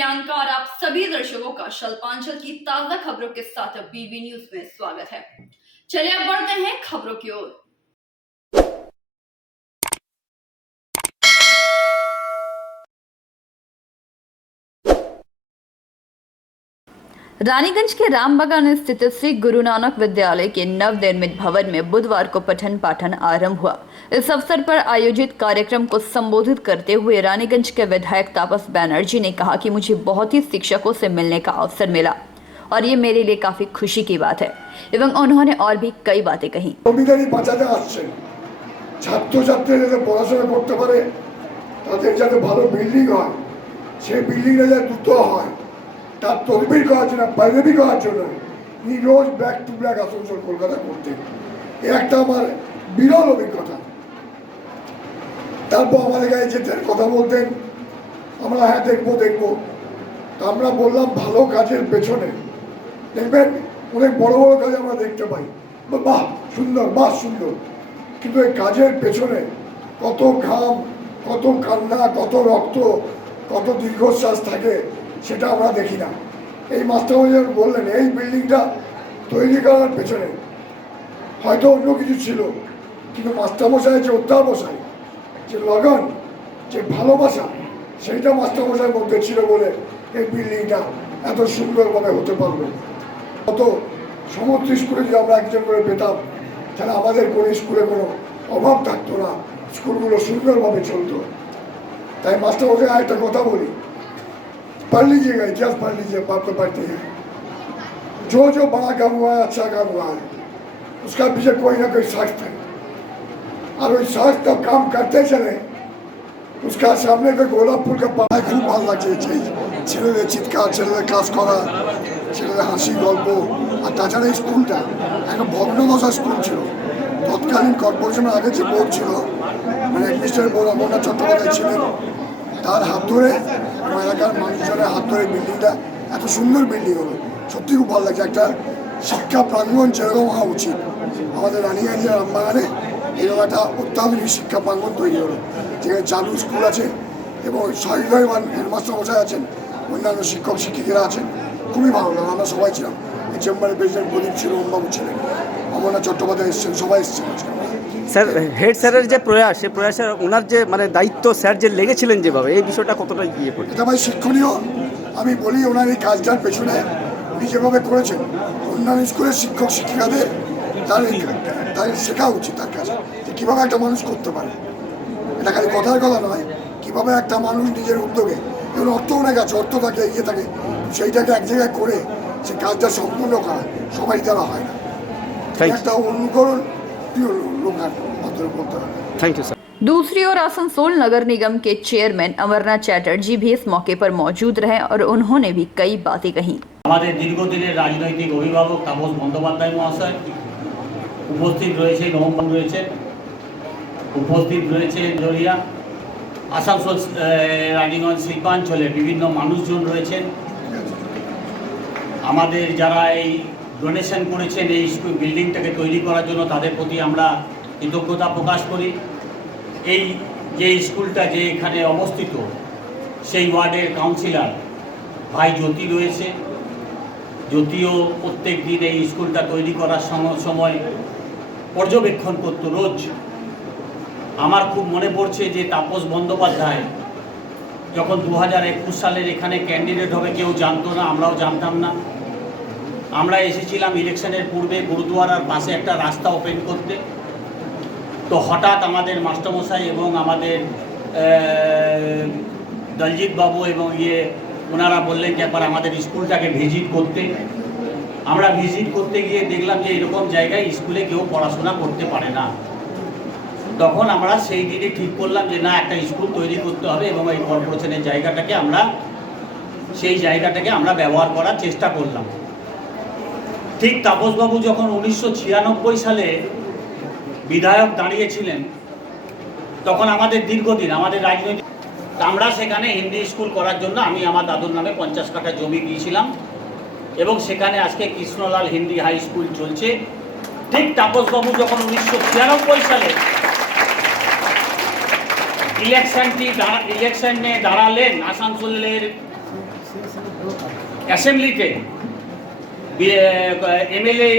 प्रियंका और आप सभी दर्शकों का शल्पांचल की ताजा खबरों के साथ बीबी न्यूज में स्वागत है। चलिए अब बढ़ते हैं खबरों की ओर। रानीगंज के रामबागान स्थित श्री गुरु नानक विद्यालय के नवनिर्मित भवन में बुधवार को पठन पाठन आरंभ हुआ। इस अवसर पर आयोजित कार्यक्रम को संबोधित करते हुए रानीगंज के विधायक तापस बैनर्जी ने कहा कि मुझे बहुत ही शिक्षकों से मिलने का अवसर मिला और ये मेरे लिए काफी खुशी की बात है एवं उन्होंने और भी कई बातें कही। ছাত্র ছাত্রীরা যাতে পড়াশোনা করতে পারে, তাদের যাতে ভালো বিল্ডিং হয়, সেই বিল্ডিংটা যাতে দ্রুত হয়, তার তদবির করার জন্য, পাইরেবি করার জন্য ই রোজ back to back Asansol Kolkata করতে, এ একটা আমার বিরল অভিজ্ঞতা। তারপর আমাদের কাছে যেতেন, কথা বলতেন, আমরা হ্যাঁ দেখবো দেখবো। তা আমরা বললাম ভালো কাজের পেছনে দেখবেন অনেক বড় বড় কাজ আমরা দেখতে পাই, বাহ সুন্দর, বাহ সুন্দর, কিন্তু এই কাজের পেছনে কত ঘাম, কত কান্না, কত রক্ত, কত দীর্ঘশ্বাস থাকে সেটা আমরা দেখি না। এই মাস্টারমশাই বললেন এই বিল্ডিংটা তৈরি করার পেছনে হয়তো অন্য কিছু ছিল, কিন্তু মাস্টারমশাই যে অধ্যাপসাই, যে লগন, যে ভালোবাসা, সেইটা মাস্টারমশাইয়ের মধ্যে ছিল বলে এই বিল্ডিংটা এত সুন্দরভাবে হতে পারবে। কত সমস্ত স্কুলে যদি আমরা একজন করে পেতাম তাহলে আমাদের কোনো স্কুলে কোনো অভাব থাকতো না, স্কুলগুলো সুন্দরভাবে চলতো। তাই মাস্টারমশাই একটা কথা বলি, पढ़ लीजिएगा, इतिहास पढ़ लीजिए, बात तो पढ़ते हैं। जो बड़ा काम हुआ है, अच्छा काम हुआ है, उसका पीछे कोई ना कोई शख्स है, और वही शख्स तब काम करते चले, उसका सामने कोई गोलाप फूल का पढ़ाई खूब ভালো লাগছে। ছেলেদের চিৎকার, ছেলেদের ক্লাস করা, ছেলেদের হাসি গল্প, আর তাছাড়া এই স্কুলটা একটা ভগ্নদশা স্কুল ছিল। তৎকালীন কর্পোরেশনের আগে যে বোর্ড ছিল, মানে অ্যাডমিনিস্ট্রেটিভ বোর্ড অমরনাথ চট্টোপাধ্যায় ছিলেন, তার হাত ধরে এলাকার মানুষজনের হাত ধরে বিল্ডিংটা এত সুন্দর বিল্ডিং হলো। সত্যি খুব ভালো লাগছে। একটা শিক্ষা প্রাঙ্গণ যেরকম হওয়া উচিত, আমাদের রানীগঞ্জের রামবাগানে এরকম একটা অত্যাধুনিক শিক্ষা প্রাঙ্গণ তৈরি হলো, যেখানে চালু স্কুল আছে এবং সহৃদয়বান হেডমাস্টার মশাই আছেন, অন্যান্য শিক্ষক শিক্ষিকারা আছেন। খুবই ভালো লাগলো। আমরা সবাই ছিলাম, চেম্বারের প্রেসিডেন্ট প্রদীপ ছিল, ওমবাবু ছিলেন, অমরনাথ চট্টোপাধ্যায় এসেছেন, সবাই এসেছেন আজকে। স্যার, হেড স্যারের যে প্রয়াস, সেই প্রয়াসের ওনার যে মানে দায়িত্ব স্যার যে লেগেছিলেন যেভাবে, এই বিষয়টা কতটা ইয়ে করে এটা ভাই শিক্ষণীয়। আমি বলি ওনার এই কাজটার পেছনে উনি যেভাবে করেছেন, অন্যান্য স্কুলের শিক্ষক শিক্ষিকাদের তার শেখা উচিত তার কাছে, যে কীভাবে একটা মানুষ করতে পারে। এটা খালি কথার কথা নয়, কীভাবে একটা মানুষ নিজের উদ্যোগে, এবং অর্থ অনেক আছে, অর্থ থাকে, ইয়ে থাকে, সেইটাকে এক জায়গায় করে সে কাজটা সম্পূর্ণ করা সবাই দ্বারা হয় না। একটা অনুকরণ লোক বলতে হবে। Thank you sir. दूसरी ओर आसनसोल नगर निगम के चेयरमैन अमरनाथ चैटर्जी भी इस मौके पर मौजूद रहे और उन्होंने भी कई बातें कही। আমাদের দীর্ঘদিনের রাজনৈতিক অভিভাবক তাপস বন্দ্যোপাধ্যায় মহাশয় উপস্থিত রয়েছে, নবম রয়েছে, উপস্থিত রয়েছে জরিয়া, আসানসোল রানীগঞ্জ শিল্পাঞ্চলের বিভিন্ন মানুষজন রয়েছেন। আমাদের যারা এই ডোনেশন করেছেন এই স্কুল বিল্ডিংটাকে তৈরি করার জন্য, তাদের প্রতি আমরা কৃতজ্ঞতা প্রকাশ করি। এই যে স্কুলটা যে এখানে অবস্থিত, সেই ওয়ার্ডের কাউন্সিলর ভাই জ্যোতি রয়েছে। জ্যোতিও প্রত্যেক দিন এই স্কুলটা তৈরি করার সময় পর্যবেক্ষণ করতো রোজ। আমার খুব মনে পড়ছে যে তাপস বন্দ্যোপাধ্যায় যখন 2021 সালের এখানে ক্যান্ডিডেট হবে, কেউ জানতো না, আমরাও জানতাম না। আমরা এসেছিলাম ইলেকশনের পূর্বে গুরুদুয়ারার পাশে একটা রাস্তা ওপেন করতে। তো হঠাৎ আমাদের মাস্টারমশাই এবং আমাদের দলজিৎ বাবু এবং ওনারা বললেন যে একবার আমাদের স্কুলটাকে ভিজিট করতে। আমরা ভিজিট করতে গিয়ে দেখলাম যে এরকম জায়গায় স্কুলে কেউ পড়াশোনা করতে পারে না। তখন আমরা সেই দিনে ঠিক করলাম যে না, একটা স্কুল তৈরি করতে হবে এবং এই কর্পোরেশনের জায়গাটাকে আমরা ব্যবহার করার চেষ্টা করলাম। ঠিক তাপসবাবু যখন 1996 সালে বিধায়ক দাঁড়িয়েছিলেন, তখন আমাদের দীর্ঘদিন আমাদের রাজনৈতিক, আমরা সেখানে হিন্দি স্কুল করার জন্য আমি আমার দাদুর নামে 50 কাঠা জমি দিয়েছিলাম এবং সেখানে আজকে কৃষ্ণলাল হিন্দি হাই স্কুল চলছে। ঠিক তাপসবাবু যখন 1996 সালে ইলেকশনে দাঁড়ালেন, আসানসোলের অ্যাসেম্বলিতে এমএলএ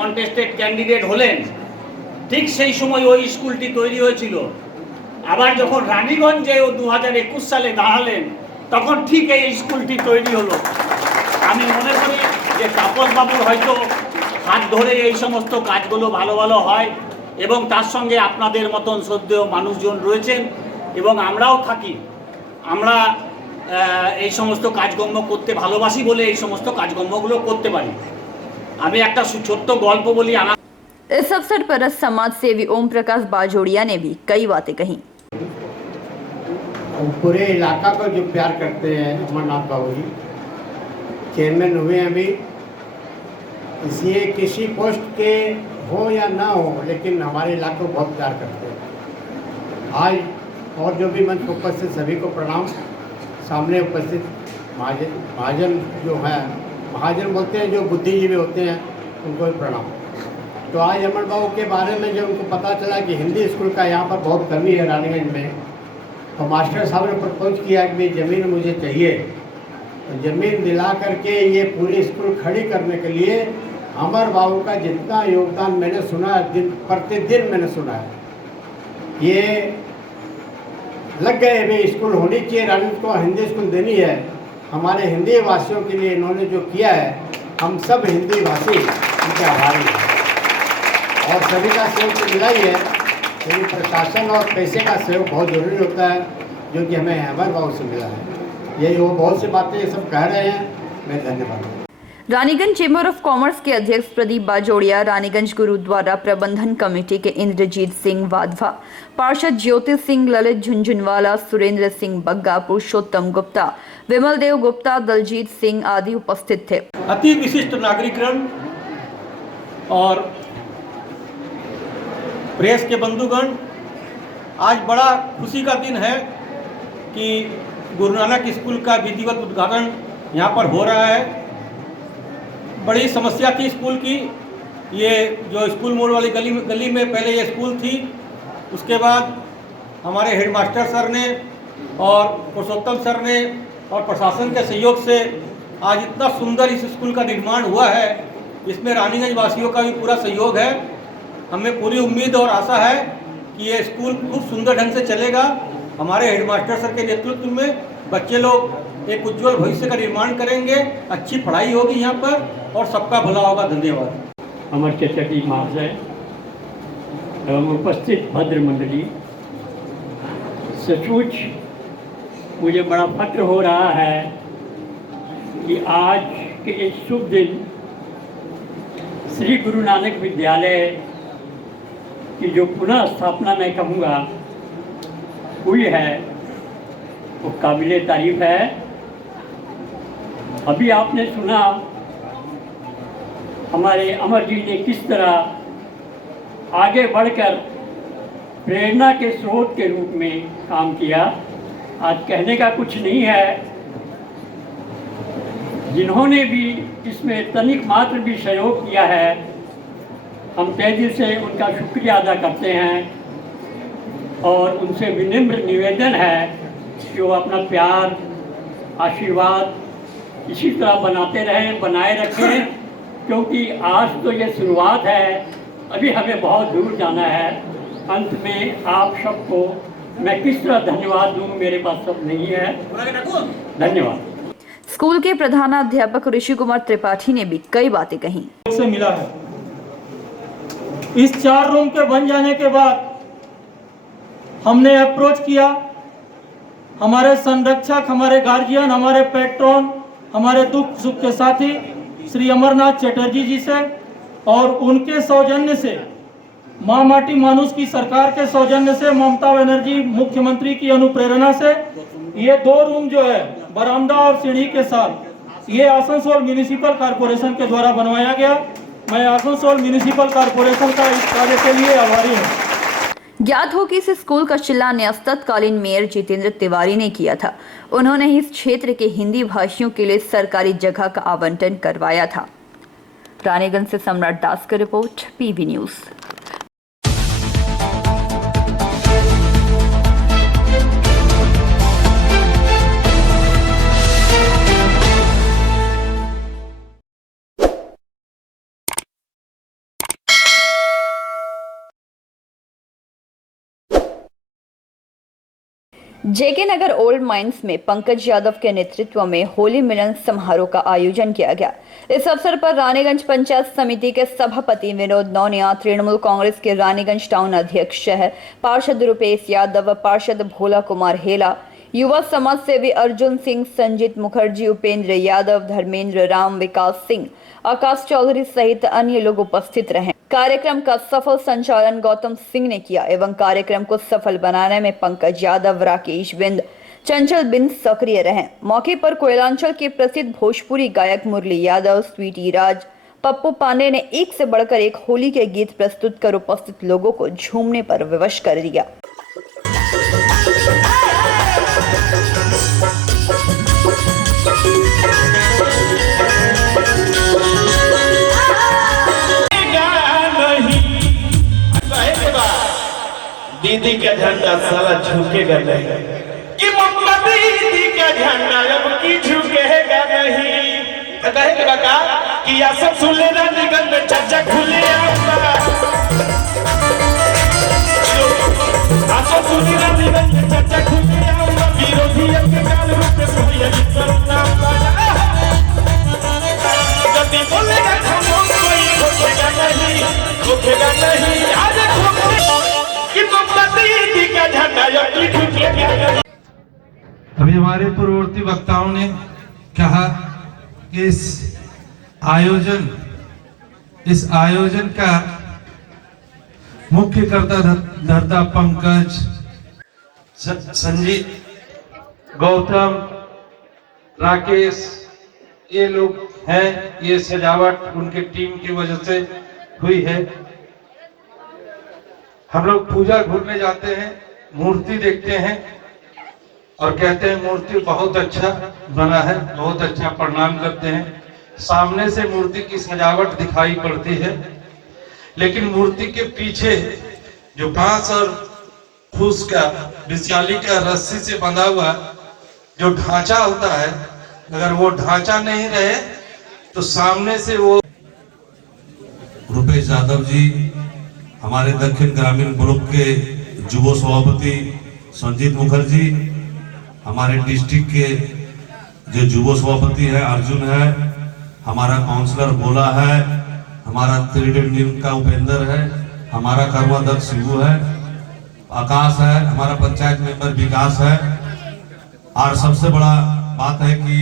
কন্টেস্টেড ক্যান্ডিডেট হলেন, ঠিক সেই সময় ওই স্কুলটি তৈরি হয়েছিল। আবার যখন রানীগঞ্জে ও 2021 সালে দাঁড়ালেন, তখন ঠিক এই স্কুলটি তৈরি হলো। আমি মনে করি যে তাপস বাবুর হয়তো হাত ধরে এই সমস্ত কাজগুলো ভালো ভালো হয়, এবং তার সঙ্গে আপনাদের মতন শ্রদ্ধেয় মানুষজন রয়েছেন, এবং আমরাও থাকি। আমরা এই সমস্ত কাজকর্ম করতে ভালোবাসি বলে এই সমস্ত কাজকর্মগুলো করতে পারি। আমি একটা ছোট্ট গল্প বলি। इस अवसर पर समाज सेवी ओम प्रकाश बाजोड़िया ने भी कई बातें कही। पूरे इलाका को जो प्यार करते हैं अमरनाथ बाबू जी चेयरमैन हुए हैं अभी, इसलिए किसी पोस्ट के हो या ना हो, लेकिन हमारे इलाके को बहुत प्यार करते हैं। आज और जो भी मंच पर उपस्थित सभी को प्रणाम। सामने उपस्थित महाजन जो है, महाजन बोलते हैं जो बुद्धिजीवी होते हैं, उनको भी प्रणाम। तो आज अमर बाबू के बारे में जब उनको पता चला कि हिंदी स्कूल का यहाँ पर बहुत कमी है रानीगंज में, तो मास्टर साहब ने प्रपोज किया कि भाई ज़मीन मुझे चाहिए। तो ज़मीन दिला करके ये पूरी स्कूल खड़ी करने के लिए अमर बाबू का जितना योगदान मैंने सुना है, दिन प्रतिदिन मैंने सुना है, ये लग गए भाई स्कूल होनी चाहिए, रानीगंज को हिंदी स्कूल देनी है। हमारे हिंदी भाषियों के लिए इन्होंने जो किया है, हम सब हिंदी भाषी उनके आभारी हैं। और सभी का सहयोग तो मिला ही है, लेकिन प्रशासन और पैसे का सहयोग बहुत ज़रूरी होता है, जो कि हमें अमर बाबू से मिला है। यही वो बहुत सी बातें ये सब कह रहे हैं। मैं धन्यवाद। रानीगंज चेंबर ऑफ कॉमर्स के अध्यक्ष प्रदीप बाजोड़िया, रानीगंज गुरुद्वारा प्रबंधन कमेटी के इंद्रजीत सिंह वाधवा, पार्षद ज्योति सिंह, ललित झुंझुनवाला, सुरेंद्र सिंह बग्गा, पुरुषोत्तम गुप्ता, विमल देव गुप्ता, दलजीत सिंह आदि उपस्थित थे। अति विशिष्ट नागरिकगण और प्रेस के बंधुगण, आज बड़ा खुशी का दिन है कि गुरु नानक स्कूल का विधिवत उद्घाटन यहाँ पर हो रहा है। बड़ी समस्या थी स्कूल की। ये जो स्कूल मोड़ वाली गली में पहले ये स्कूल थी, उसके बाद हमारे हेडमास्टर सर ने और पुरुषोत्तम सर ने और प्रशासन के सहयोग से आज इतना सुंदर इस स्कूल का निर्माण हुआ है। इसमें रानीगंज वासियों का भी पूरा सहयोग है। हमें पूरी उम्मीद और आशा है कि ये स्कूल खूब सुंदर ढंग से चलेगा। हमारे हेडमास्टर सर के नेतृत्व में बच्चे लोग एक उज्जवल भविष्य का निर्माण करेंगे, अच्छी पढ़ाई होगी यहाँ पर और सबका भला होगा। धन्यवाद। अमर चटर्जी महाशय एवं उपस्थित भद्र मंडली, सचमुच मुझे बड़ा फक्र हो रहा है कि आज के इस शुभ दिन श्री गुरु नानक विद्यालय की जो पुनः स्थापना मैं कहूँगा हुई है, वो काबिले तारीफ है। अभी आपने सुना हमारे अमर जी ने किस तरह आगे बढ़कर प्रेरणा के स्रोत के रूप में काम किया। आज कहने का कुछ नहीं है, जिन्होंने भी इसमें तनिक मात्र भी सहयोग किया है, हम तहे दिल से उनका शुक्रिया अदा करते हैं और उनसे विनम्र निवेदन है कि वो अपना प्यार, आशीर्वाद इसी तरह बनाए रखें, क्योंकि आज तो ये शुरुआत है, अभी हमें बहुत दूर जाना है। अंत में आप सबको मैं किस तरह धन्यवाद दूँ, मेरे पास सब नहीं है। धन्यवाद। स्कूल के प्रधानाध्यापक ऋषि कुमार त्रिपाठी ने भी कई बातें कही। से मिला है। इस 4 रूम के बन जाने के बाद हमने अप्रोच किया, हमारे संरक्षक, हमारे गार्जियन, हमारे पैट्रॉन, हमारे दुख सुख के साथी श्री अमरनाथ चटर्जी जी से, और उनके सौजन्य से, माँ माटी मानुष की सरकार के सौजन्य से, ममता बनर्जी मुख्यमंत्री की अनुप्रेरणा से ये 2 रूम जो है बरामदा और सीढ़ी के साथ, ये आसनसोल म्यूनिसिपल कॉरपोरेशन के द्वारा बनवाया गया। मैं आसनसोल म्यूनिसिपल कॉरपोरेशन का इस कार्य के लिए आभारी हूँ। ज्ञात हो कि इस स्कूल का शिलान्यास तत्कालीन मेयर जितेंद्र तिवारी ने किया था। उन्होंने इस क्षेत्र के हिंदी भाषियों के लिए सरकारी जगह का आवंटन करवाया था। रानीगंज से सम्राट दास की रिपोर्ट, पीवी न्यूज़। जेके नगर ओल्ड माइंस में पंकज यादव के नेतृत्व में होली मिलन समारोह का आयोजन किया गया। इस अवसर पर रानीगंज पंचायत समिति के सभापति विनोद नौनिया, तृणमूल कांग्रेस के रानीगंज टाउन अध्यक्ष शहर पार्षद रुपेश यादव, पार्षद भोला कुमार हेला, युवा समाज सेवी अर्जुन सिंह, संजीत मुखर्जी, उपेंद्र यादव, धर्मेंद्र राम, विकास सिंह, आकाश चौधरी सहित अन्य लोग उपस्थित रहे। कार्यक्रम का सफल संचालन गौतम सिंह ने किया एवं कार्यक्रम को सफल बनाने में पंकज यादव, राकेश बिंद, चंचल बिंद सक्रिय रहे। मौके पर कोयलांचल के प्रसिद्ध भोजपुरी गायक मुरली यादव, स्वीटी राज, पप्पू पांडे ने एक से बढ़कर एक होली के गीत प्रस्तुत कर उपस्थित लोगों को झूमने पर विवश कर दिया। दीदी का झंडा साला झुकेगा नहीं, कि मम्मा दीदी का झंडा अब की झुकेगा नहीं। कहेगा का कि या सब सुले रानीगंज में चाचा खुले आसो सुले रानीगंज में चाचा खुले विरोधी के गाल रुपए सोया करना पड़ा। गति बोलेगा हम कोई ठोकेगा नहीं आज अभी हमारे पूर्ववर्ती वक्ताओं ने कहा कि इस आयोजन का मुख्य कर्ता धर्ता पंकज, संजीत, गौतम, राकेश, ये लोग हैं। ये सजावट उनके टीम की वजह से हुई है। हम लोग पूजा घूमने जाते हैं, मूर्ति देखते हैं और कहते हैं मूर्ति बहुत अच्छा बना है, बहुत अच्छा प्रणाम करते हैं। सामने से मूर्ति की सजावट दिखाई पड़ती है, लेकिन मूर्ति के पीछे जो बांस और फूस का, बिचाली का रस्सी से बंधा हुआ जो ढांचा होता है, अगर वो ढांचा नहीं रहे तो सामने से वो। रुपेश यादव जी, हमारे दक्षिण ग्रामीण ब्लॉक के युवा सभापति संजीत मुखर्जी, हमारे डिस्ट्रिक्ट के जो युवा सभापति है अर्जुन है, हमारा काउंसलर भोला है, हमारा त्रिवेणी का उपेंद्र है, हमारा कर्माध्यक्ष शिवू है, आकाश है, हमारा पंचायत मेंबर विकास है। और सबसे बड़ा बात है कि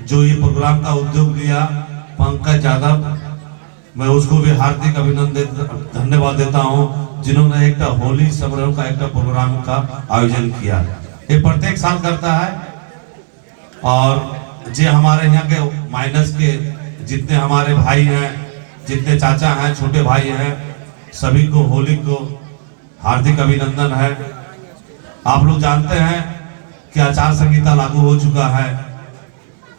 जो ये प्रोग्राम का उद्योग लिया पंकज यादव, मैं उसको भी हार्दिक अभिनंदन धन्यवाद देता हूं, जिन्होंने एक होली समारोह का एक प्रोग्राम का आयोजन किया। ये प्रत्येक साल करता है और जे हमारे यहाँ के माइनस के जितने हमारे भाई हैं, जितने चाचा हैं, छोटे भाई हैं, सभी को होली को हार्दिक अभिनंदन है। आप लोग जानते हैं कि आचार संहिता लागू हो चुका है।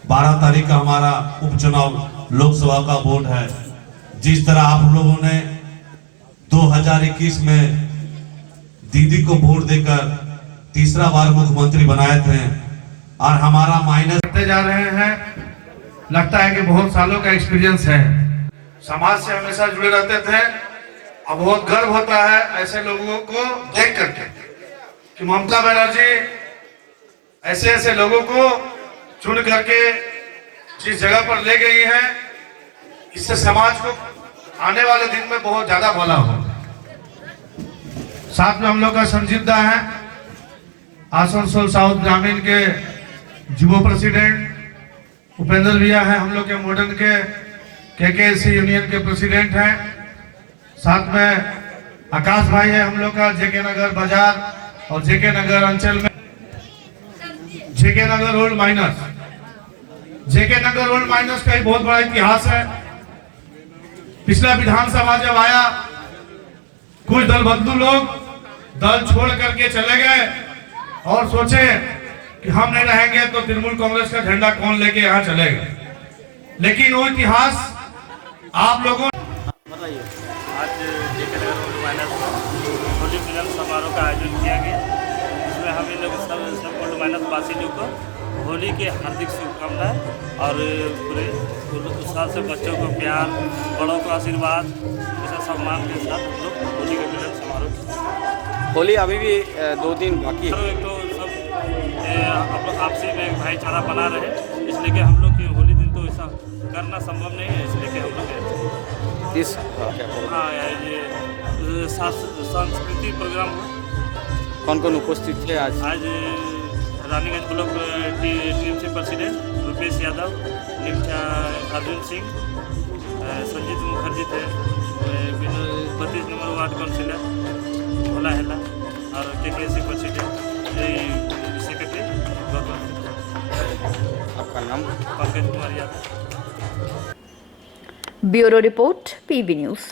12 तारीख का हमारा उपचुनाव लोकसभा का वोट है। जिस तरह आप लोगों ने 2021 में दीदी को वोट देकर तीसरा बार मुख्यमंत्री बनाए थे और हमारा माइनस करते जा रहे हैं, लगता है कि बहुत सालों का एक्सपीरियंस है, समाज से हमेशा जुड़े रहते थे और बहुत गर्व होता है ऐसे लोगों को देख करके कि ममता बनर्जी ऐसे ऐसे लोगों को चुन करके जिस जगह पर ले गई है, इससे समाज को आने वाले दिन में बहुत ज्यादा भला हो। साथ में हम लोग का संजीदा है, आसनसोल साउथ ग्रामीण के युवा प्रेसिडेंट उपेंद्र भैया है, हम लोग के मॉडर्न के केकेएससी यूनियन के प्रेसिडेंट हैं। साथ में आकाश भाई है, हम लोग का जेके नगर बाजार और जेके नगर अंचल में जेके नगर ओल्ड माइनस। जेके नगर ओल्ड माइनस का एक बहुत बड़ा इतिहास है। पिछला विधानसभा जब आया, कुछ दल बंधु लोग दल छोड़ करके चले गए और सोचे कि हम नहीं रहेंगे तो तृणमूल कांग्रेस का झंडा कौन लेके यहाँ चलेगा। लेकिन वो इतिहास आप लोगों बताइए। आज जेके नगर ओल्ड माइनस में होली मिलन समारोह का आयोजन किया गया, जिसमें हम इन लोग सब ओल्ड माइनस वासी लोग को होली की हार्दिक शुभकामनाएं और पूरे उत्साह से बच्चों को प्यार, बड़ों को आशीर्वाद, ऐसा सम्मान के साथ हम लोग होली के मिलन समारोह। होली अभी भी 2 दिन बाकी है। एक तो सब आपसी में भाईचारा बना रहे, इसलिए कि हम लोग की होली दिन तो ऐसा करना संभव नहीं है, इसलिए कि हम लोग इस हाँ ये सांस्कृतिक प्रोग्राम हुआ। कौन कौन उपस्थित थे आज? आज Raniganj block TMC president Rupesh Yadav, Nimcha Arjun Singh, Sanjit Mukherjee थे, 32 number ward councillor Bhola Hela और केकेसी प्रेसिडेंट सेक्रेटरी गौतम। आपका नाम? Pankaj Kumar Yadav. Bureau report, PB news.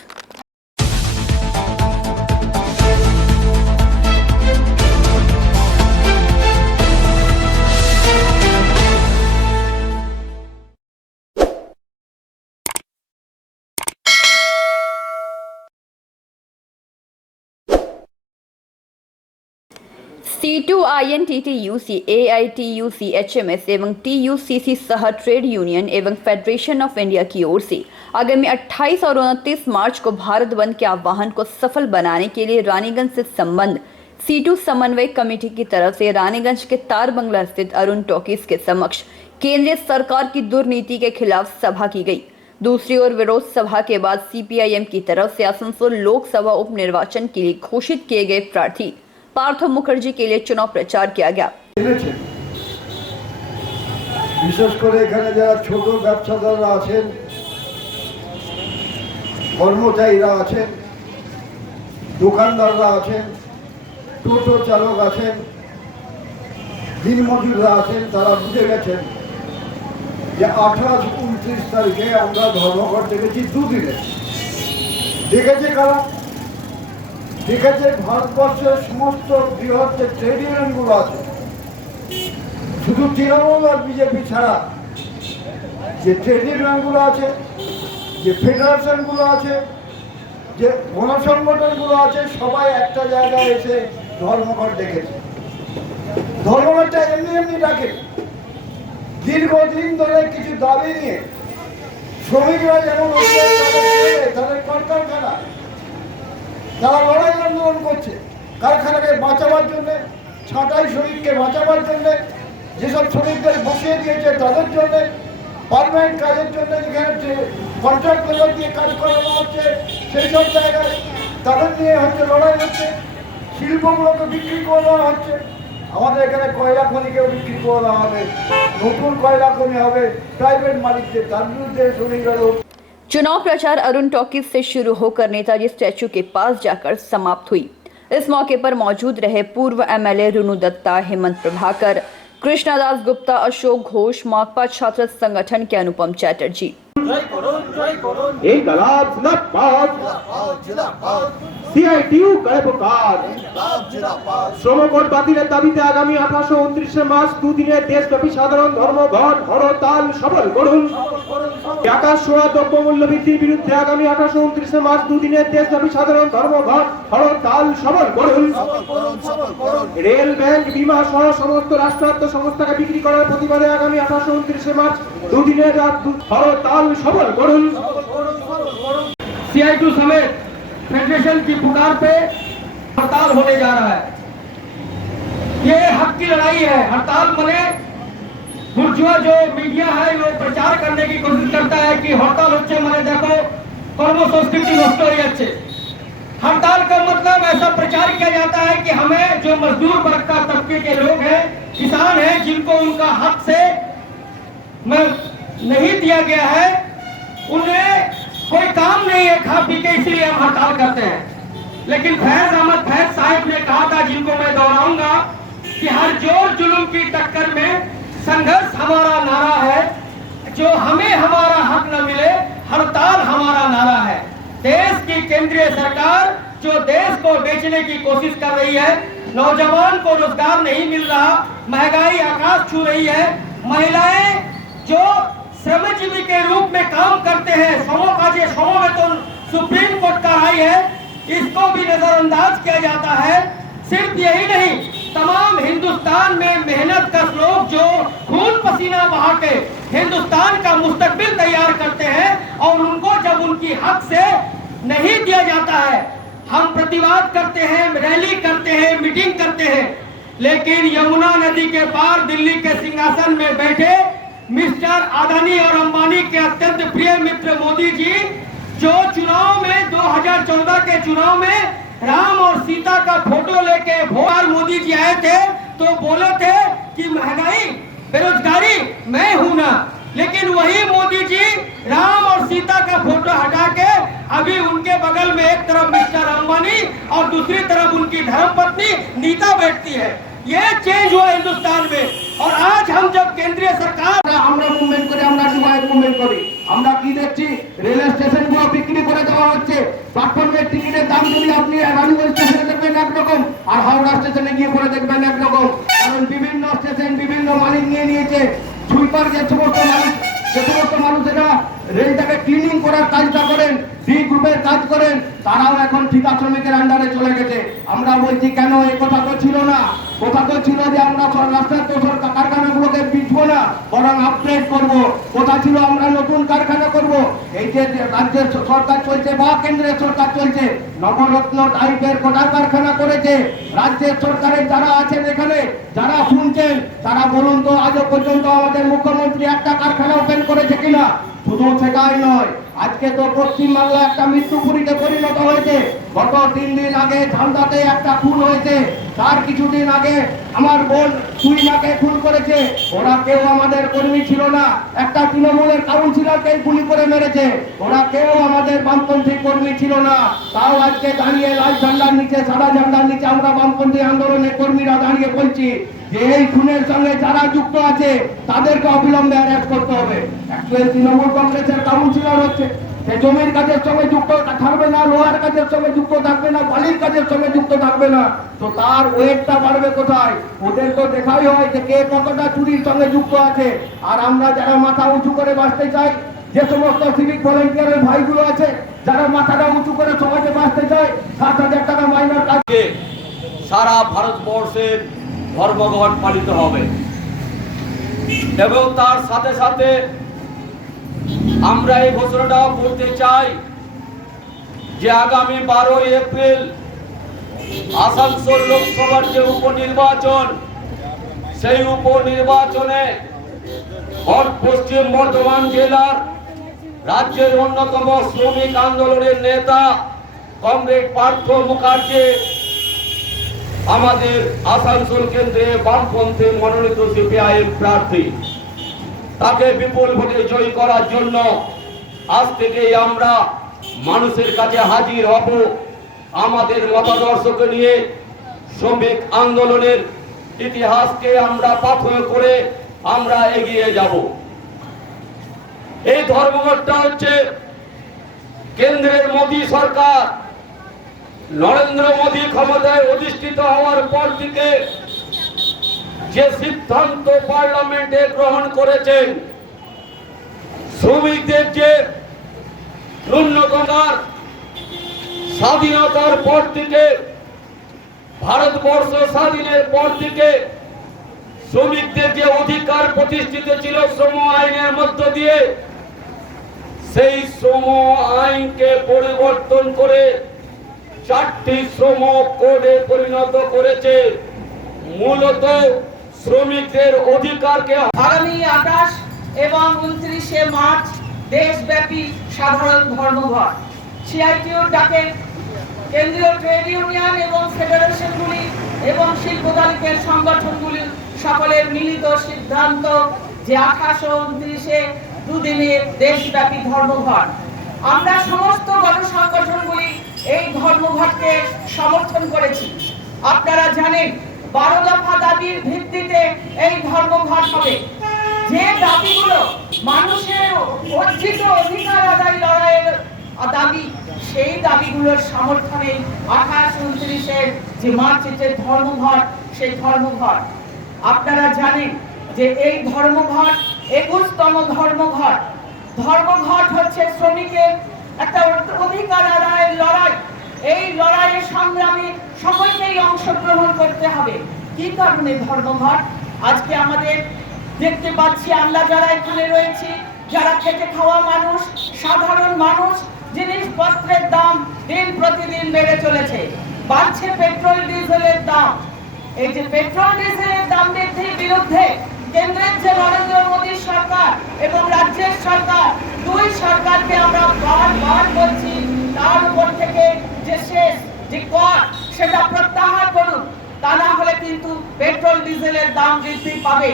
C2INTTUC, AITUC, HMS एवं TUCC सह ट्रेड यूनियन एवं फेडरेशन ऑफ इंडिया की ओर से आगामी 28 और 29 मार्च को भारत बंद के आह्वान को सफल बनाने के लिए रानीगंज से संबंध C2 समन्वय कमेटी की तरफ से रानीगंज के तार बंगला स्थित अरुण टॉकीज के समक्ष केंद्रीय सरकार की दुर्नीति के खिलाफ सभा की गई। दूसरी ओर विरोध सभा के बाद CPIM की तरफ से आसनसोल लोकसभा उप निर्वाचन के लिए घोषित किए गए प्रार्थी पार्थ मुखर्जी के लिए चुनाव प्रचार किया गया। বিশেষ করে এখানে যারা ছোট ব্যবসাদাররা আছেন, কর্মচারীরা আছেন, দোকানদাররা আছেন, টোটো চালক আছেন, দিনমজুররা আছেন, তারা বুঝে গেছেন যে 28-29 তারিখে আমরা ধর্মঘট দেখেছি দুদিনে। দেখেছে কারা? দেখেছে ভারতবর্ষের সমস্ত বৃহৎ যে ট্রেড ইউনিয়নগুলো আছে, শুধু তৃণমূল আর বিজেপি ছাড়া যে ট্রেড ইউনিয়নগুলো আছে, যে ফেডারেশনগুলো আছে, যে গণসংগঠনগুলো আছে, সবাই একটা জায়গায় এসে ধর্মঘট ডেকেছে। ধর্মঘটটা এমনি এমনি ডাকে, দীর্ঘদিন ধরে কিছু দাবি নিয়ে শ্রমিকরা যেমন তাদের কলকারখানা তারা লড়াই আন্দোলন করছে, কারখানাকে বাঁচাবার জন্যে, ছাঁটাই শ্রমিককে বাঁচাবার জন্যে, যেসব শ্রমিকদের বসিয়ে দিয়েছে তাদের জন্যে, পারমানেন্ট কাজের জন্য যেখানে কন্ট্রাক্ট লেবার দিয়ে কাজ করানো হচ্ছে সেই সব জায়গায় তাদের নিয়ে হচ্ছে লড়াই হচ্ছে। শিল্পগুলোকে বিক্রি করে দেওয়া হচ্ছে। আমাদের এখানে কয়লা খনিকেও বিক্রি করে দেওয়া হবে, নতুন কয়লা খনি হবে প্রাইভেট মালিকদের, তার বিরুদ্ধে শ্রমিকরা। चुनाव प्रचार अरुण टॉकीज से शुरू होकर नेताजी स्टैचू के पास जाकर समाप्त हुई। इस मौके पर मौजूद रहे पूर्व MLA रुनु दत्ता, हेमंत प्रभाकर, कृष्णादास गुप्ता, अशोक घोष, माकपा छात्र संगठन के अनुपम चैटर्जी। CITU শ্রমকোট বাতিলের দাবিতে আগামী 28 ও 29 মার্চ দুদিনের দেশব্যাপী সাধারণ ধর্মঘট হরতাল সফল করুন। আকাশ ছোঁয়া দ্রব্যমূল্য বৃদ্ধির বিরুদ্ধে আগামী 28 ও 29 মার্চ দুদিনের দেশব্যাপী সাধারণ ধর্মঘট হরতাল সফল করুন। রেল, ব্যাংক, বিমা সহ সমস্ত রাষ্ট্রায়ত্ত সংস্থাকে বিক্রি করার প্রতিবাদে আগামী 28 ও 29 মার্চ দুদিনের হরতাল সফল করুন। CITU समेत फेडरेशन की पुकार पे हड़ताल होने जा रहा है। ये हक की लड़ाई है। हड़ताल बने बुर्जुआ जो मीडिया है वो प्रचार करने की कोशिश करता है कि हड़ताल होच्छे माने देखो कर्मसंस्कृति नष्ट हो जाच्छे। हड़ताल का मतलब ऐसा प्रचार किया जाता है कि हमें जो मजदूर वर्ग का तबके के लोग हैं, किसान हैं, जिनको उनका हक से नहीं दिया गया है, उन्हें कोई काम नहीं है खा पी के, इसलिए हम हड़ताल करते हैं। लेकिन फैज अहमद फैज साहब ने कहा था, जिनको मैं दोहराऊंगा, कि हर जोर जुल्म की टक्कर में संघर्ष हमारा नारा है, जो हमें हमारा हक न मिले हड़ताल हमारा नारा है। देश की केंद्रीय सरकार जो देश को बेचने की कोशिश कर रही है, नौजवान को रोजगार नहीं मिल रहा, महंगाई आकाश छू रही है, महिलाएं जो श्रमजीवी के रूप में काम करते हैं, समो वेतन सुप्रीम कोर्ट का राय है, इसको भी नजरअंदाज किया जाता है। सिर्फ यही नहीं, तमाम हिंदुस्तान में मेहनत कर लोग जो खून पसीना बहा के हिंदुस्तान का मुस्तकबिल तैयार करते हैं, और उनको जब उनकी हक से नहीं दिया जाता है, हम प्रतिवाद करते हैं, रैली करते हैं, मीटिंग करते हैं, लेकिन यमुना नदी के पार दिल्ली के सिंहासन में बैठे मिस्टर अदानी और अंबानी के अत्यंत प्रिय मित्र मोदी जी, जो चुनाव में 2014 के चुनाव में राम और सीता का फोटो लेके भोपाल मोदी जी आए थे तो बोले थे कि महंगाई बेरोजगारी मैं हूं ना, लेकिन वही मोदी जी राम और सीता का फोटो हटा के अभी उनके बगल में एक तरफ मिस्टर अंबानी और दूसरी तरफ उनकी धर्मपत्नी नीता बैठती है। ये चेंज हुआ हिंदुस्तान में। और आज हम जब केंद्रीय सरकार আমরা মুভমেন্ট করে আমরা ডিভাইড মুভমেন্ট করি, আমরা কি দেখছি রেল স্টেশনগুলো বিক্রি করে দেওয়া হচ্ছে। প্ল্যাটফর্মের টিকিটের দাম যদি আপনি রানীগঞ্জ স্টেশনে দেখবেন একরকম আর হাওড়া স্টেশনে গিয়ে পরে দেখবেন একরকম, কারণ বিভিন্ন স্টেশন বিভিন্ন মালিক নিয়ে নিয়েছে। সুইপার যে সমস্ত মানুষেরা রেলটাকে ক্লিনিং করার কাজটা করেন, ডি গ্রুপের কাজ করেন, তারাও এখন ঠিকা শ্রমিকের আন্ডারে চলে গেছে। আমরা বলছি কেন এই কথা তো ছিল না, কথা তো ছিল যে আমরা রাস্তার তো কারখানাগুলোকে পিছবো না, বরং আপগ্রেড করব। কথা ছিল আমরা নতুন কারখানা করব। এই যে রাজ্যের সরকার চলছে বা কেন্দ্রের সরকার চলছে, নবরত্ন টাইপের কোটা কারখানা করেছে। রাজ্যের সরকারের যারা আছেন এখানে, যারা শুনছেন, তারা বলুন তো আজও পর্যন্ত আমাদের মুখ্যমন্ত্রী একটা কারখানা ওপেন করেছে কিনা? শুধু সেটাই নয়, আজকে তো পশ্চিমবাংলা একটা মৃত্যুপুরীতে পরিণত হয়েছে। গত 3 দিন আগে ঝালদাতে একটা খুন হয়েছে, তার কিছুদিন আগে আমার বোন সুইনাকে খুন করেছে। ওরা কেউ আমাদের কর্মী ছিল না, একটা তৃণমূলের কাউন্সিলরকে গুলি করে মেরেছে। ওরা কেউ আমাদের বামপন্থী কর্মী ছিল না, তাও আজকে দাঁড়িয়ে লাল ঝান্ডার নিচে সাদা ঝান্ডার নিচে আমরা বামপন্থী আন্দোলনের কর্মীরা দাঁড়িয়ে বলছি যে এই খুনের সঙ্গে যারা যুক্ত আছে তাদেরকে অবিলম্বে অ্যারেস্ট করতে হবে। অ্যাকচুয়ালি তৃণমূল কংগ্রেসের কাউন্সিলর হচ্ছে, সে জমির কাজের সঙ্গে যুক্ত থাকবে না, লোহার কাজের সঙ্গে যুক্ত থাকবে না, বালির কাজের সঙ্গে যুক্ত থাকবে না, তো তার ওয়েটটা বাড়বে কোথায়? ওদের তো দেখাই হয় যে কে কতটা চুরির সঙ্গে যুক্ত আছে। আর আমরা যারা মাথা উঁচু করে বাঁচতে চাই, যে সমস্ত সিভিক ভলেন্টিয়ারের ভাইগুলো আছে যারা মাথাটা উঁচু করে সমাজে বাঁচতে চায়, 7,000 টাকা মাইনার কাজে সারা ভারতবর্ষের ধর্মঘট পালিত হবে। এবং তার সাথে সাথে আমরা এই ঘোষণাটা বলতে চাই যে আগামী 12 এপ্রিল আসানসোল লোকসভার যে উপনির্বাচন, সেই উপনির্বাচনে পশ্চিম বর্ধমান জেলার রাজ্যের অন্যতম শ্রমিক আন্দোলনের নেতা কমরেড পার্থ মুখার্জি আমাদের আসানসোল কেন্দ্রে বামপন্থী মনোনীত সিপিআইএম প্রার্থী, তাকে বিপুল ভোটে জয়ী করার জন্য আজ থেকেই আমরা মানুষের কাছে হাজির হব। আমাদের মতাদর্শকে নিয়ে শ্রমিক আন্দোলনের ইতিহাসকে আমরা পাথেয় করে আমরা এগিয়ে যাব। এই ধর্মঘটটা হচ্ছে কেন্দ্রের মোদী সরকার নরেন্দ্র মোদী ক্ষমতায় অধিষ্ঠিত হওয়ার পর থেকে যে সিদ্ধান্ত পার্লামেন্টে গ্রহণ করেছেন, শ্রমিকদের যে ন্যূনতম স্বাধীনতার পর থেকে, ভারতবর্ষ স্বাধীনের পর থেকে শ্রমিকদের যে অধিকার প্রতিষ্ঠিত ছিল শ্রম আইনের মধ্য দিয়ে, সেই শ্রম আইনকে পরিবর্তন করে 4টি শ্রম কোডে পরিণত করেছে। মূলত শ্রমিকদের অধিকারকে আগামী 28 এবং 29শে মার্চ দেশব্যাপী সাধারণ ধর্মঘট সিআইটিউর ডাকে কেন্দ্রীয় ট্রেড ইউনিয়ন এবং ফেডারেশনগুলি এবং শিল্পতালিকের সংগঠনগুলি সকলের মিলিত সিদ্ধান্ত যে 28 ও 29শে দুদিনের দেশব্যাপী ধর্মঘট। আমরা সমস্ত গণসংগঠনগুলি এই ধর্মঘটকে সমর্থন করেছি। আপনারা জানেন 12 দফা দাবির ভিত্তিতে এই ধর্মঘট হবে। যে দাবিগুলো মানুষের অর্জিত অধিকার আদায় লড়াইয়ের দাবি, সেই দাবিগুলোর সমর্থনে 28-29-এর যে মার্চের যে ধর্মঘট, সেই ধর্মঘট আপনারা জানেন যে এই ধর্মঘট 21তম ধর্মঘট। ধর্মঘট হচ্ছে শ্রমিকের একটা অধিকার আদায়ের লড়াই। এই লড়াইয়ের সংগ্রামে সকলকেই অংশগ্রহণ করতে হবে। কি কারণে ধর্মঘট? আজকে আমাদের দেখতে পাচ্ছি আমরা যারা এখানে রয়েছি, যারা খেটে খাওয়া মানুষ, সাধারণ মানুষ, জিনিসপত্রের দাম দিন প্রতিদিন বেড়ে চলেছে, বাড়ছে পেট্রোল ডিজেলের দাম। এই যে পেট্রোল ডিজেলের দাম বৃদ্ধির বিরুদ্ধে কেন্দ্রের যে নরেন্দ্র মোদী সরকার এবং রাজ্যের সরকার, দুই সরকারকে আমরা বারবার বলছি তার উপর থেকে যে শেষ যে কর সেটা প্রত্যাহার করুন, তা না হলে কিন্তু পেট্রোল ডিজেলের দাম বৃদ্ধি পাবে।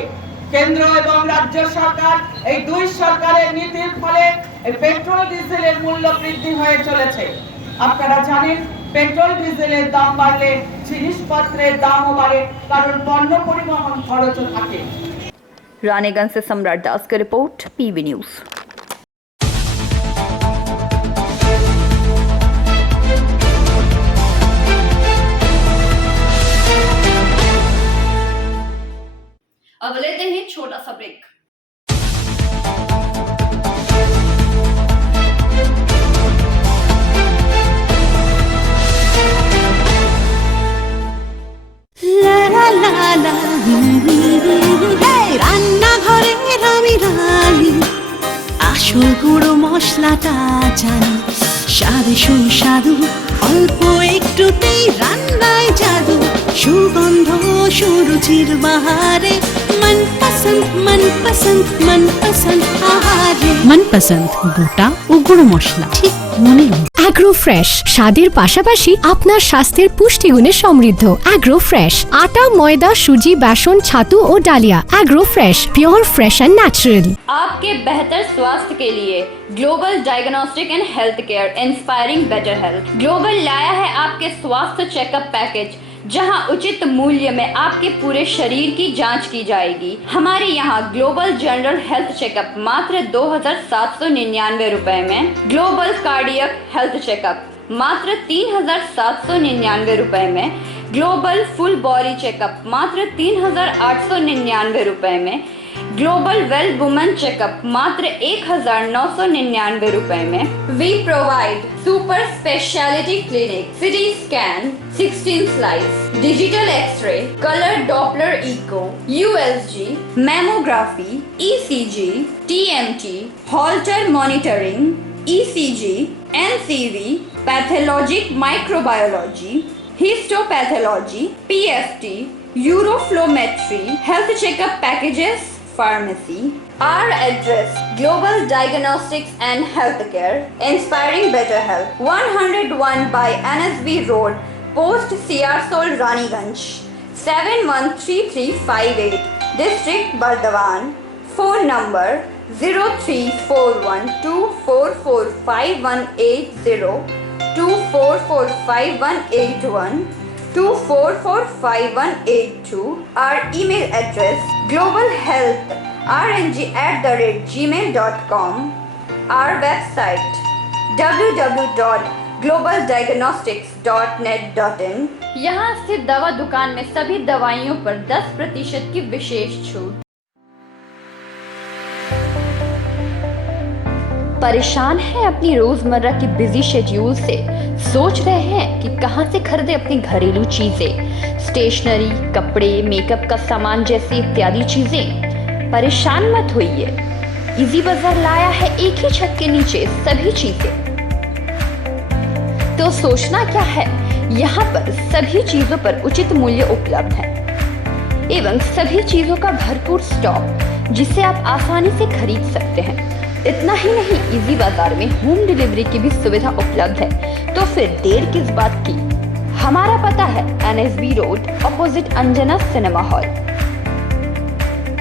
কেন্দ্র এবং রাজ্য সরকার এই দুই সরকারের নীতির ফলে এই পেট্রোল ডিজেলের মূল্য বৃদ্ধি হয়ে চলেছে। আপনারা জানেন পেট্রোল ডিজেলের দাম বাড়লে জিনিসপত্রের দামও বাড়ে, কারণ পণ্য পরিবহন খরচও থাকে। रानीगंज से सम्राट दास की रिपोर्ट, पीवी न्यूज। अब लेते हैं छोटा सा ब्रेक। রান্নাঘরের আমি রানী, আসল গুঁড়ো মশলাটা জানি, স্বাদে সুস্বাদু অল্প একটুতেই রান্নায় জাদু, সুগন্ধ সুরুচির বাহারে মনপসন্দ আহারে। মনপসন্দ গোটা ও গুঁড়ো মশলা ঠিক মনে। অ্যাগ্রো ফ্রেশ স্বাদের পাশাপাশি আপনার স্বাস্থ্যের পুষ্টিগুণে সমৃদ্ধ। অ্যাগ্রো ফ্রেশ আটা, ময়দা, সুজি, बेसन, ছাতু ও ডালিয়া। Agro fresh pure fresh and natural. आपके बेहतर स्वास्थ्य के लिए global diagnostic and health care inspiring better health. Global लाया है आपके स्वास्थ्य चेकअप पैकेज, जहां उचित मूल्य में आपके पूरे शरीर की जांच की जाएगी। हमारे यहाँ ग्लोबल जनरल हेल्थ चेकअप मात्र 2,799 रुपए में, ग्लोबल कार्डियक हेल्थ चेकअप मात्र 3,799 रुपए में, ग्लोबल फुल बॉडी चेकअप मात्र 3,899 रुपए में, ग्लोबल वेल वुमेन चेकअप मात्र 1,999 रुपए में। We provide super speciality clinic, CT scan, 16 slice, digital x-ray, colour Doppler echo, USG, mammography, ECG, TMT, Holter monitoring, ECG, NCV, pathologic microbiology, histopathology, PFT, uroflowmetry, health checkup packages, pharmacy. Our address: Global Diagnostics and Healthcare, inspiring better health. 101 by NSB Road, Post Siarsol, Raniganj, 713358, District Bardhaman. Phone number 0341244580, 24458181, 24458182. Our email address: globalhealthrng@gmail.com. Our website: www.globaldiagnostics.net.in। यहाँ स्थित दवा दुकान में सभी दवाइयों पर 10% की विशेष छूट। परेशान हैं अपनी रोजमर्रा की बिजी शेड्यूल से? सोच रहे हैं कि कहां से खरीदे अपनी घरेलू चीजें, स्टेशनरी, कपड़े, मेकअप का सामान जैसी इत्यादि चीजें? परेशान मत होइए, इजी बाजार लाया है एक ही छत के नीचे सभी चीजें। तो सोचना क्या है, यहाँ पर सभी चीजों पर उचित मूल्य उपलब्ध है एवं सभी चीजों का भरपूर स्टॉक, जिसे आप आसानी से खरीद सकते हैं। इतना ही नहीं, इजी बाजार में होम डिलीवरी की भी सुविधा उपलब्ध है। तो फिर देर किस बात की? हमारा पता है NSB road, opposite Anjana cinema hall.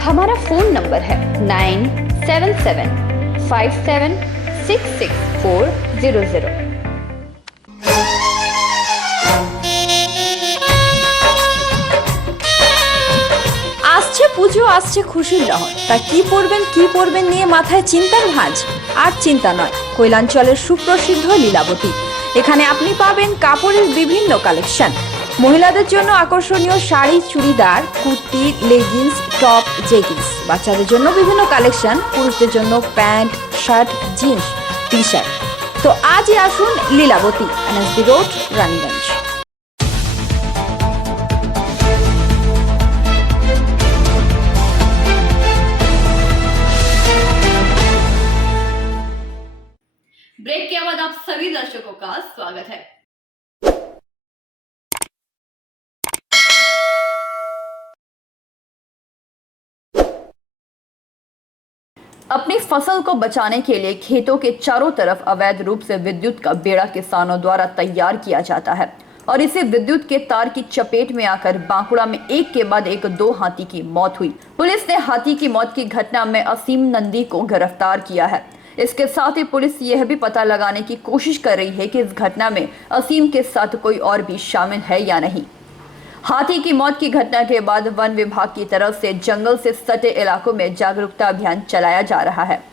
हमारा फोन नंबर है 9775766400। আসছে পুজো, আসছে খুশির লহর, তা কি পরবেন নিয়ে মাথায় চিন্তার ভাঁজ। আর চিন্তা নয়, কৈলাঞ্চলের সুপ্রসিদ্ধ লীলাবতী। এখানে আপনি পাবেন কাপড়ের বিভিন্ন কালেকশন, মহিলাদের জন্য আকর্ষণীয় sari, churidar, kurti, leggings, top, jeggings, বাচ্চাদের জন্য বিভিন্ন কালেকশন, পুরুষদের জন্য pant, shirt, jeans, t-shirt. তো আজই আসুন Lilavati, NSB road, Raniganj. Break के बाद आप सभी दर्शकों का स्वागत है। अपनी फसल को बचाने के लिए खेतों के चारों तरफ अवैध रूप से विद्युत का बेड़ा किसानों द्वारा तैयार किया जाता है और इसे विद्युत के तार की चपेट में आकर बांकुड़ा में एक के बाद एक 2 हाथी की मौत हुई। पुलिस ने हाथी की मौत की घटना में असीम नंदी को गिरफ्तार किया है। इसके साथ ही पुलिस यह भी पता लगाने की कोशिश कर रही है कि इस घटना में असीम के साथ कोई और भी शामिल है या नहीं। हाथी की मौत की घटना के बाद वन विभाग की तरफ से जंगल से सटे इलाकों में जागरूकता अभियान चलाया जा रहा है।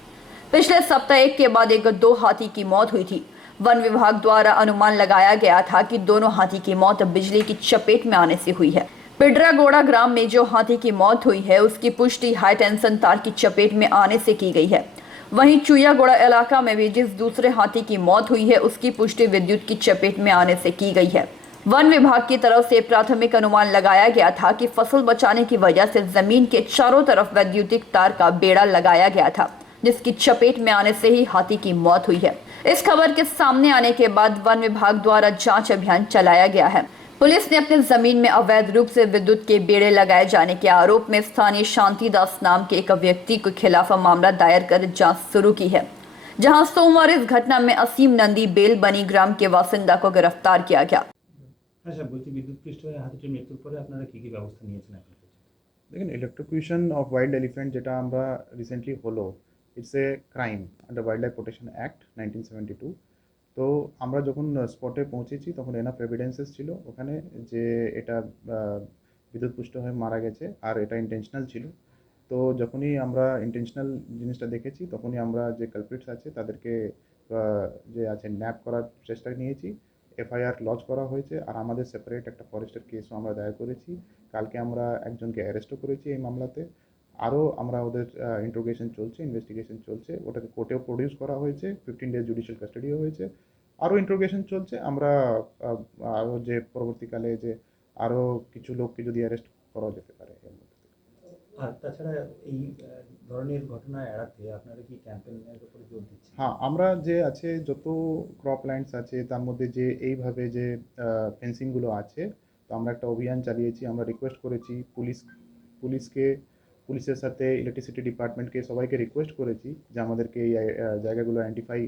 पिछले सप्ताह एक के बाद एक 2 हाथी की मौत हुई थी। वन विभाग द्वारा अनुमान लगाया गया था कि दोनों हाथी की मौत बिजली की चपेट में आने से हुई है। पिडरागोड़ा ग्राम में जो हाथी की मौत हुई है उसकी पुष्टि हाई टेंशन तार की चपेट में आने से की गई है। वहीं चुयागोड़ा इलाका में भी जिस दूसरे हाथी की मौत हुई है उसकी पुष्टि विद्युत की चपेट में आने से की गई है। वन विभाग की तरफ से प्राथमिक अनुमान लगाया गया था कि फसल बचाने की वजह से जमीन के चारों तरफ वैद्युतिक तार का बेड़ा लगाया गया था, जिसकी चपेट में आने से ही हाथी की मौत हुई है। इस खबर के सामने आने के बाद वन विभाग द्वारा जांच अभियान चलाया गया है। पुलिस ने अपने जमीन में अवैध रूप से विद्युत के बेड़े लगाए जाने के आरोप में स्थानीय शांतिदास नाम के एक व्यक्ति के खिलाफ मामला दायर कर जांच शुरू की है, जहां सोमवार इस घटना में असीम नंदी बेल बनी ग्राम के बासिंदा को गिरफ्तार किया गया। দেখেন ইলেকট্রোকিউশন অফ ওয়াইল্ড এলিফ্যান্ট যেটা আমরা রিসেন্টলি হলো, it's a crime under wild life protection act 1972। তো আমরা যখন স্পটে পৌঁছেছি তখন এনাফ এভিডেন্সেস ছিল ওখানে যে এটা বিদ্যুৎপুষ্ট হয়ে মারা গেছে আর এটা ইন্টেনশনাল ছিল। তো যখনই আমরা ইন্টেনশনাল জিনিসটা দেখেছি তখনই আমরা যে কালপ্রিটস আছে তাদেরকে যে আছে ন্যাপ করার চেষ্টা নিয়েছি। এফআইআর লজ করা হয়েছে আর আমাদের সেপারেট একটা ফরেস্টের কেসও আমরা দায়ের করেছি। কালকে আমরা একজনকে অ্যারেস্টও করেছি এই মামলাতে। আরও আমরা ওদের ইন্ট্রোগেশন চলছে, ইনভেস্টিগেশন চলছে, ওটাকে কোর্টেও প্রডিউস করা হয়েছে, 15 ডেজ জুডিশিয়াল কাস্টাডিও হয়েছে, আরও ইন্ট্রোগেশন চলছে। আমরা আরও যে পরবর্তীকালে যে আরও কিছু লোককে যদি অ্যারেস্ট করা যেতে পারে এর মধ্যে। আর তাছাড়া এই ধরনের ঘটনা এড়াতে আপনারা কি ক্যাম্পেইনের উপরে জোর দিচ্ছেন? হ্যাঁ, আমরা যে আছে যত ক্রপ ল্যান্ডস আছে তার মধ্যে যে এইভাবে যে ফেন্সিংগুলো আছে, তো আমরা একটা অভিযান চালিয়েছি। আমরা রিকোয়েস্ট করেছি পুলিশের সাথে ইলেকট্রিসিটি ডিপার্টমেন্টকে সবাইকে রিকোয়েস্ট করেছি যে আমাদেরকে এই জায়গাগুলো আইডেন্টিফাই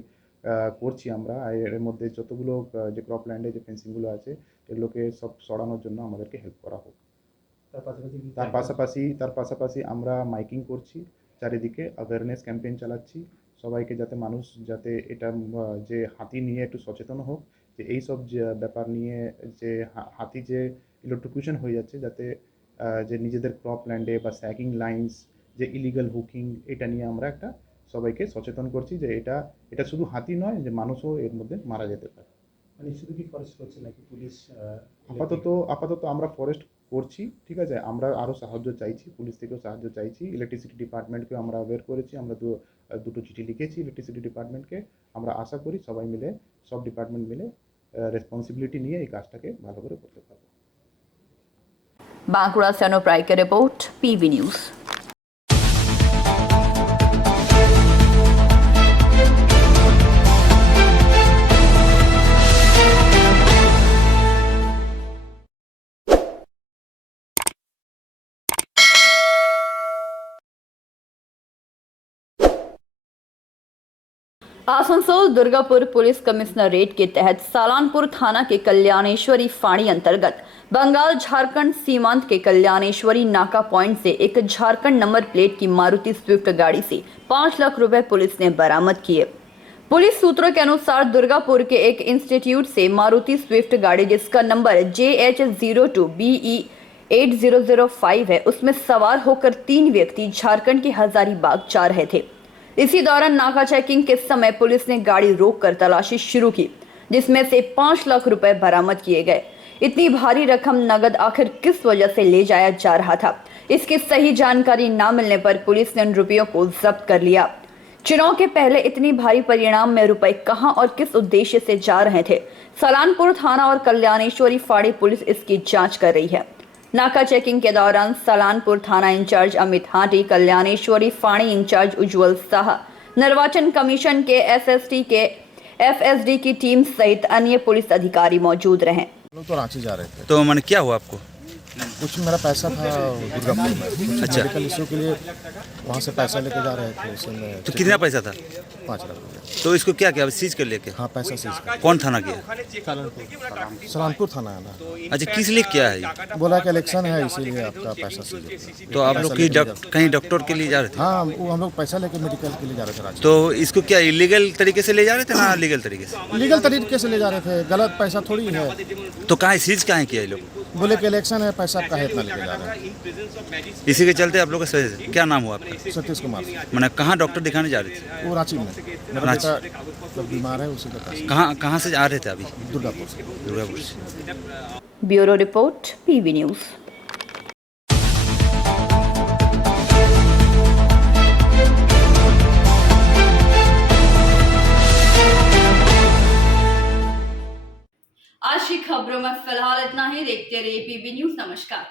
করছি আমরা। এর মধ্যে যতগুলো যে ক্রপ ল্যান্ডে যে ফেন্সিংগুলো আছে এগুলোকে সব সরানোর জন্য আমাদেরকে হেল্প করা হোক। তার পাশাপাশি আমরা মাইকিং করছি, চারিদিকে অ্যাওয়ারনেস ক্যাম্পেইন চালাচ্ছি সবাইকে, যাতে মানুষ যাতে এটা যে হাতি নিয়ে একটু সচেতন হোক, যে এই সব ব্যাপার নিয়ে যে হাতি যে ইলেকট্রিকিউশন হয়ে যাচ্ছে, যাতে যে নিজেদের ক্রপ ল্যান্ডে বা স্যাকিং লাইন্স যে ইলিগাল হুকিং, এটা নিয়ে আমরা একটা সবাইকে সচেতন করছি যে এটা শুধু হাতি নয়, যে মানুষও এর মধ্যে মারা যেতে পারে। মানে শুধু কি ফরেস্ট করছে নাকি পুলিশ? আপাতত আমরা ফরেস্ট করছি, ঠিক আছে। আমরা আরও সাহায্য চাইছি, পুলিশ থেকেও সাহায্য চাইছি, ইলেকট্রিসিটি ডিপার্টমেন্টকেও আমরা অ্যাওয়্যার করেছি। আমরা দুটো চিঠি লিখেছি ইলেকট্রিসিটি ডিপার্টমেন্টকে। আমরা আশা করি সব ডিপার্টমেন্ট মিলে রেসপন্সিবিলিটি নিয়ে এই কাজটাকে ভালো করে করতে পারবো। बांकुड़ा से अनुप राय की report, PV news. Asansol Durgapur police commissionerate के तहत सालानपुर थाना के कल्याणेश्वरी फाड़ी अंतर्गत बंगाल झारखंड सीमांत के कल्याणेश्वरी नाका पॉइंट से एक झारखंड नंबर प्लेट की मारुति स्विफ्ट गाड़ी से 5 लाख रुपए पुलिस ने बरामद किए। पुलिस सूत्रों के अनुसार दुर्गापुर के एक इंस्टीट्यूट से मारुति स्विफ्ट गाड़ी जिसका नंबर JH02BE8005 है, उसमें सवार होकर 3 व्यक्ति झारखंड के हजारीबाग जा रहे थे। इसी दौरान नाका चेकिंग के समय पुलिस ने गाड़ी रोककर तलाशी शुरू की, जिसमें से 5 लाख रुपए बरामद किए गए। इतनी भारी रकम नगद आखिर किस वजह से ले जाया जा रहा था, इसकी सही जानकारी न मिलने पर पुलिस ने उन रुपयों को जब्त कर लिया। चुनाव के पहले इतनी भारी परिणाम में रुपए कहां और किस उद्देश्य से जा रहे थे, सलानपुर थाना और कल्याणेश्वरी फाड़ी पुलिस इसकी जांच कर रही है। नाका चेकिंग के दौरान सलानपुर थाना इंचार्ज अमित हाटी, कल्याणेश्वरी फाड़ी इंचार्ज उज्जवल शाह, निर्वाचन कमीशन के SST के FSD की टीम सहित अन्य पुलिस अधिकारी मौजूद रहे। लोग तो रांची जा रहे थे। तो मैंने क्या हुआ आपको? कुछ मेरा पैसा था दुर्गापुर में, कुछ अच्छा। मेडिकल इशू के लिए वहाँ से पैसा लेके जा रहे थे, उसमें तो कितना पैसा था? 5 लाख रुपया। तो इसको क्या किया, सीज कर लेके? हाँ, पैसा सीज कर। कौन थाना किया? सलामपुर थाना है ना। अच्छा, किस लिए क्या है ये? बोला कि इलेक्शन है इसीलिए आपका पैसा सीज हो गया। तो आप लोग कहीं डॉक्टर के लिए जा रहे थे? हाँ, वो हम लोग पैसा लेके मेडिकल के लिए जा रहे थे रांची। तो इसको क्या इलीगल तरीके से ले जा रहे थे ना लीगल तरीके से? लीगल तरीके से ले जा रहे थे, गलत पैसा थोड़ी है। तो कहाँ सीज कहाँ किया ये लोग? बोले कि इलेक्शन है, पैसा काहे इतना लेके जा रहे हैं। इसी के चलते आप लोग का क्या नाम हुआ आपका? सतीश कुमार। मैंने कहाँ डॉक्टर दिखाने जा रहे थे? वो रांची में, मेरा रांची। बेटा बीमार है, उसी का पैसा। कहाँ से आ रहे थे अभी? दुर्गापुर से। दुर्गापुर से। Bureau report, PV news. आज की खबरों में फिलहाल इतना ही। देखते रहिए PV न्यूज़। नमस्कार।